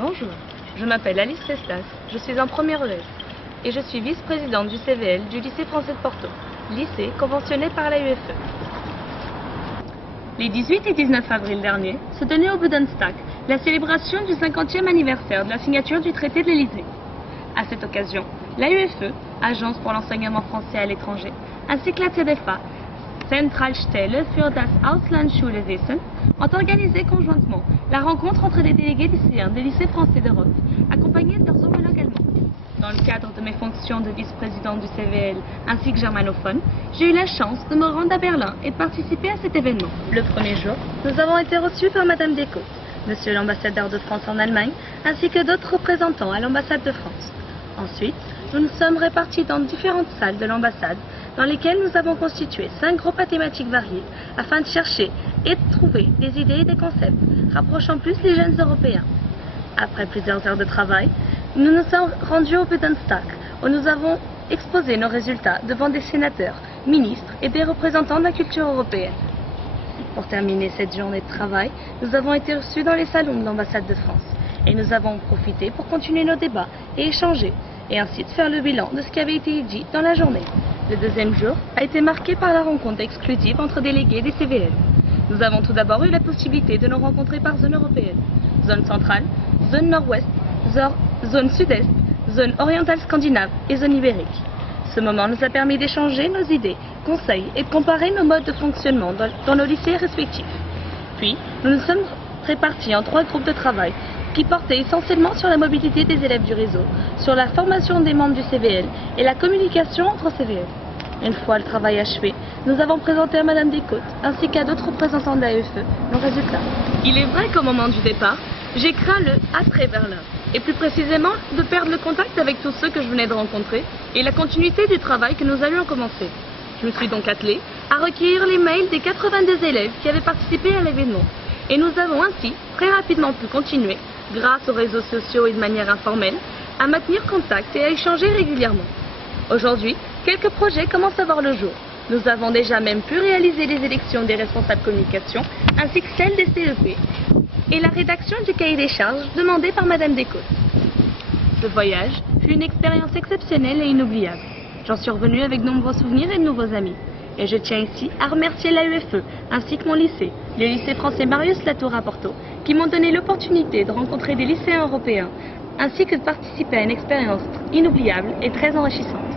Bonjour, je m'appelle Alice Restas, je suis en première ES et je suis vice-présidente du CVL du lycée français de Porto, lycée conventionné par la UFE. Les 18 et 19 avril dernier se tenait au Bundestag la célébration du 50e anniversaire de la signature du traité de l'Élysée. À cette occasion, la UFE, Agence pour l'enseignement français à l'étranger, ainsi que la CDFA, Zentralstelle für das Auslandsschulwesen, ont organisé conjointement la rencontre entre les délégués lycéens des lycées français d'Europe, accompagnés de leurs homologues allemands. Dans le cadre de mes fonctions de vice-présidente du CVL ainsi que germanophone, j'ai eu la chance de me rendre à Berlin et de participer à cet événement. Le premier jour, nous avons été reçus par Madame Descôtes, Monsieur l'ambassadeur de France en Allemagne, ainsi que d'autres représentants à l'ambassade de France. Ensuite, nous nous sommes répartis dans différentes salles de l'ambassade, dans lesquelles nous avons constitué 5 groupes à thématiques variées, afin de chercher et de trouver des idées et des concepts, rapprochant plus les jeunes Européens. Après plusieurs heures de travail, nous nous sommes rendus au Bundestag, où nous avons exposé nos résultats devant des sénateurs, ministres et des représentants de la culture européenne. Pour terminer cette journée de travail, nous avons été reçus dans les salons de l'ambassade de France, et nous avons profité pour continuer nos débats et échanger, et ainsi de faire le bilan de ce qui avait été dit dans la journée. Le deuxième jour a été marqué par la rencontre exclusive entre délégués des CVL. Nous avons tout d'abord eu la possibilité de nous rencontrer par zone européenne, zone centrale, zone nord-ouest, zone sud-est, zone orientale scandinave et zone ibérique. Ce moment nous a permis d'échanger nos idées, conseils et de comparer nos modes de fonctionnement dans nos lycées respectifs. Puis, nous nous sommes répartis en 3 groupes de travail qui portaient essentiellement sur la mobilité des élèves du réseau, sur la formation des membres du CVL et la communication entre CVL. Une fois le travail achevé, nous avons présenté à Madame Descôtes ainsi qu'à d'autres représentants de l'AEFE nos résultats. Il est vrai qu'au moment du départ, j'ai craint le après Berlin, et plus précisément de perdre le contact avec tous ceux que je venais de rencontrer et la continuité du travail que nous allions commencer. Je me suis donc attelée à recueillir les mails des 82 élèves qui avaient participé à l'événement, et nous avons ainsi très rapidement pu continuer, grâce aux réseaux sociaux et de manière informelle, à maintenir contact et à échanger régulièrement. Aujourd'hui, quelques projets commencent à voir le jour. Nous avons déjà même pu réaliser les élections des responsables communication, ainsi que celles des CEP, et la rédaction du cahier des charges demandé par Madame Descôtes. Ce voyage fut une expérience exceptionnelle et inoubliable. J'en suis revenue avec de nombreux souvenirs et de nouveaux amis. Et je tiens ici à remercier l'AEFE, ainsi que mon lycée, le lycée français Marius Latour à Porto, qui m'ont donné l'opportunité de rencontrer des lycéens européens, ainsi que de participer à une expérience inoubliable et très enrichissante.